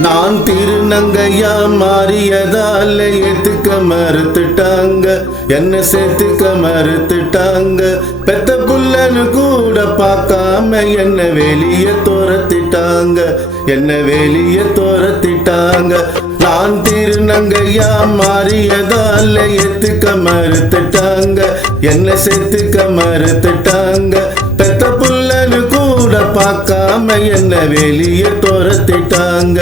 நான் திருநங்கையா மாறியதால ஏத்துக்க மறுத்துட்டாங்க, என்ன சேர்த்துக்க மறுத்துட்டாங்க. பெத்த புள்ளனு கூட பார்க்காம என்ன வெளியே துரத்திட்டாங்க, என்ன வெளியே துரத்திட்டாங்க. நான் திருநங்கையா மாறியதால ஏத்துக்க மறுத்துட்டாங்க, என்ன சேர்த்துக்க மறுத்துட்டாங்க. பெத்த புள்ளனு கூட பார்க்காம என்ன வெளியே துரத்திட்டாங்க,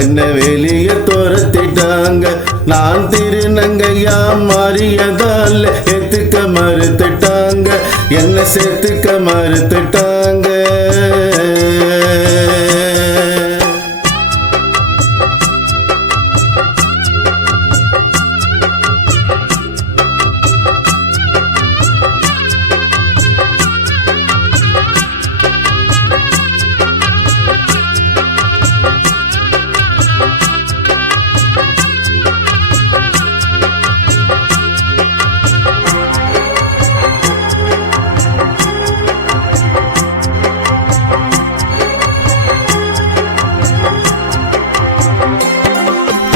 என்ன வெளியே துரத்திட்டாங்க. நான் திருநங்கையா மாறியதால ஏத்துக்க மறுத்துட்டாங்க, என்ன சேர்த்துக்க மறுத்துட்டாங்க.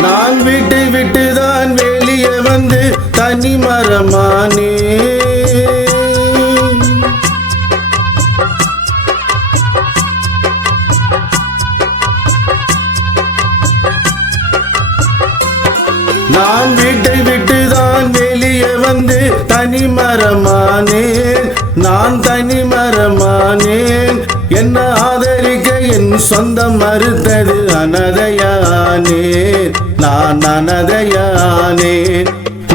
நான் வீட்டை விட்டுதான் வெளியே வந்து தனி மரமானே. நான் வீட்டை விட்டுதான் வெளியே வந்து தனி மரமானேன், நான் தனி மரமானேன். என்ன ஆதரிக்க என் சொந்தம் மறுத்தது அனதையானேன், நான் அனதையானேன்.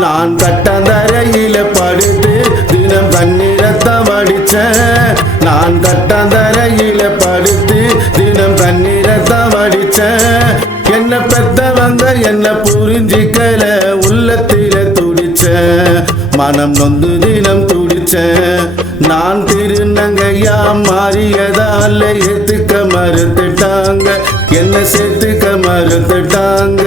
நான் கட்டந்தரையில படுத்து தினம் தண்ணீரத்தை வடிச்சேன், நான் கட்டந்தரையில படுத்து தினம் தண்ணீரத்தை வடிச்சேன். என்ன பெத்தவங்க என்ன புரிஞ்சிக்கல, உள்ளத்தில துடிச்சேன், மனம் நொந்து தினம் துடிச்சேன். நான் திருநங்கையா மாறியதால ஏத்துக்க மறுத்துட்டாங்க, என்ன சேர்த்துக்க மறுத்துட்டாங்க.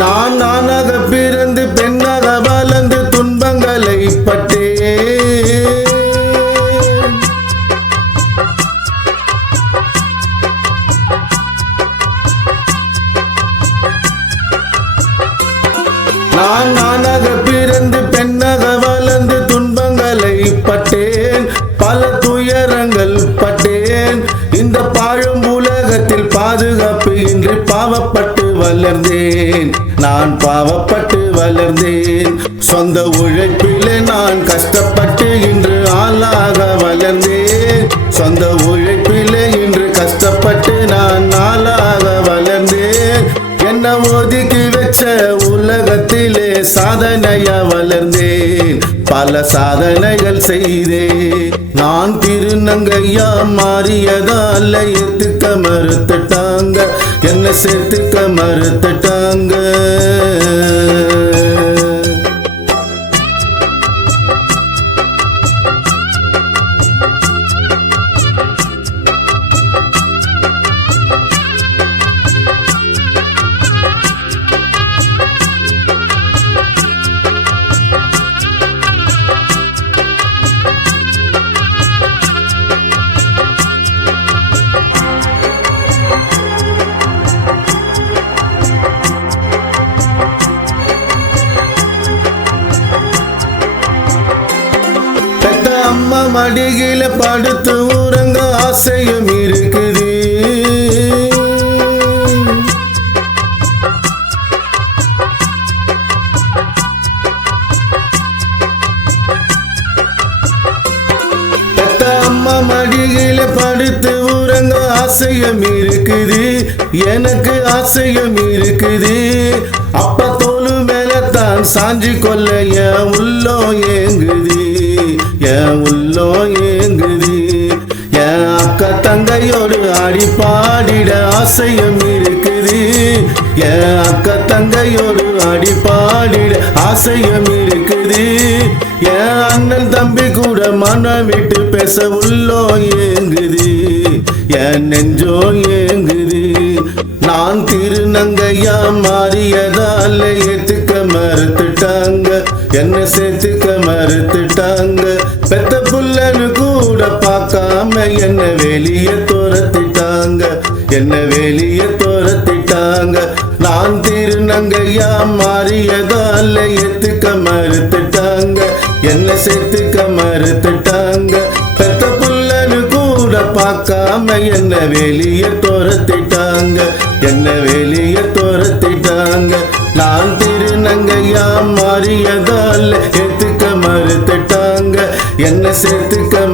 நான் நானாக பிறந்து பெண்ணாக வளர்ந்து துன்பங்களை பட்டேன். நான் நானாக பிறந்து பெண்ணாக வளர்ந்து துன்பங்களை பட்டேன், பல துயரங்கள் பட்டேன். இந்த பாழும் உலகத்தில் பாதுகாப்பு இன்றி பாவப்பட்டு வளர்ந்தேன், நான் பாவப்பட்டு வளர்ந்தேன். சொந்த உழைப்பிலே நான் கஷ்டப்பட்டு இன்று ஆளாக வளர்ந்தேன், சொந்த உழைப்பிலே இன்று கஷ்டப்பட்டு நான் ஆளாக வளர்ந்தேன். என்ன ஒதுக்கி வச்ச உலகத்திலே சாதனையா வளர்ந்தேன், பல சாதனைகள் செய்தேன். நான் திருநங்கையா மாறியதால ஏத்துக்க மறுத்துட்டாங்க, என்ன சேர்த்துக்க மறுத்துட்டாங்க. அம்மா மடியில படுத்து உறங்க ஆசையும் இருக்குது, பெத்த அம்மா மடியில படுத்து உறங்க ஆசையும் இருக்குது, எனக்கு ஆசையும் இருக்குது. அப்பா தோளு மேல தான் சாஞ்சி கொல்ல என் உள்ளோ ஏங்குது, என் உள்ளோ ஏங்குது. என் அக்கா தங்கையோடு ஆடி பாடிட ஆசையும் இருக்குது, என் அக்கா தங்கையோடு ஆடி பாடிட ஆசையும் இருக்குது. என் அண்ணன் தம்பி கூட மனம் விட்டு பேச உள்ளோ ஏங்குது, என் நெஞ்சோ ஏங்குது. நான் திருநங்கையா மாறியதால ஏத்துக்க மறுத்துட்டாங்க, என்ன சேர்த்துக்க மறுத்துட்டாங்க. பெத்த புள்ளனு கூட பார்க்காம என்ன வெளிய துரத்திட்டாங்க, என்ன வெளிய துரத்திட்டாங்க. நான் திருநங்கையா மாறியதால ஏத்துக்க மறுத்துட்டாங்க, என்ன சேர்த்துக்க மறுத்துட்டாங்க. பெத்த புள்ளனு கூட பார்க்காம என்ன வெளிய துரத்திட்டாங்க, என்ன வெளிய துரத்திட்டாங்க. நான் திருநங்கையா மாறியதால ஏத்துக்க மறுத்துட்டாங்க, என்ன சேர்த்துக்க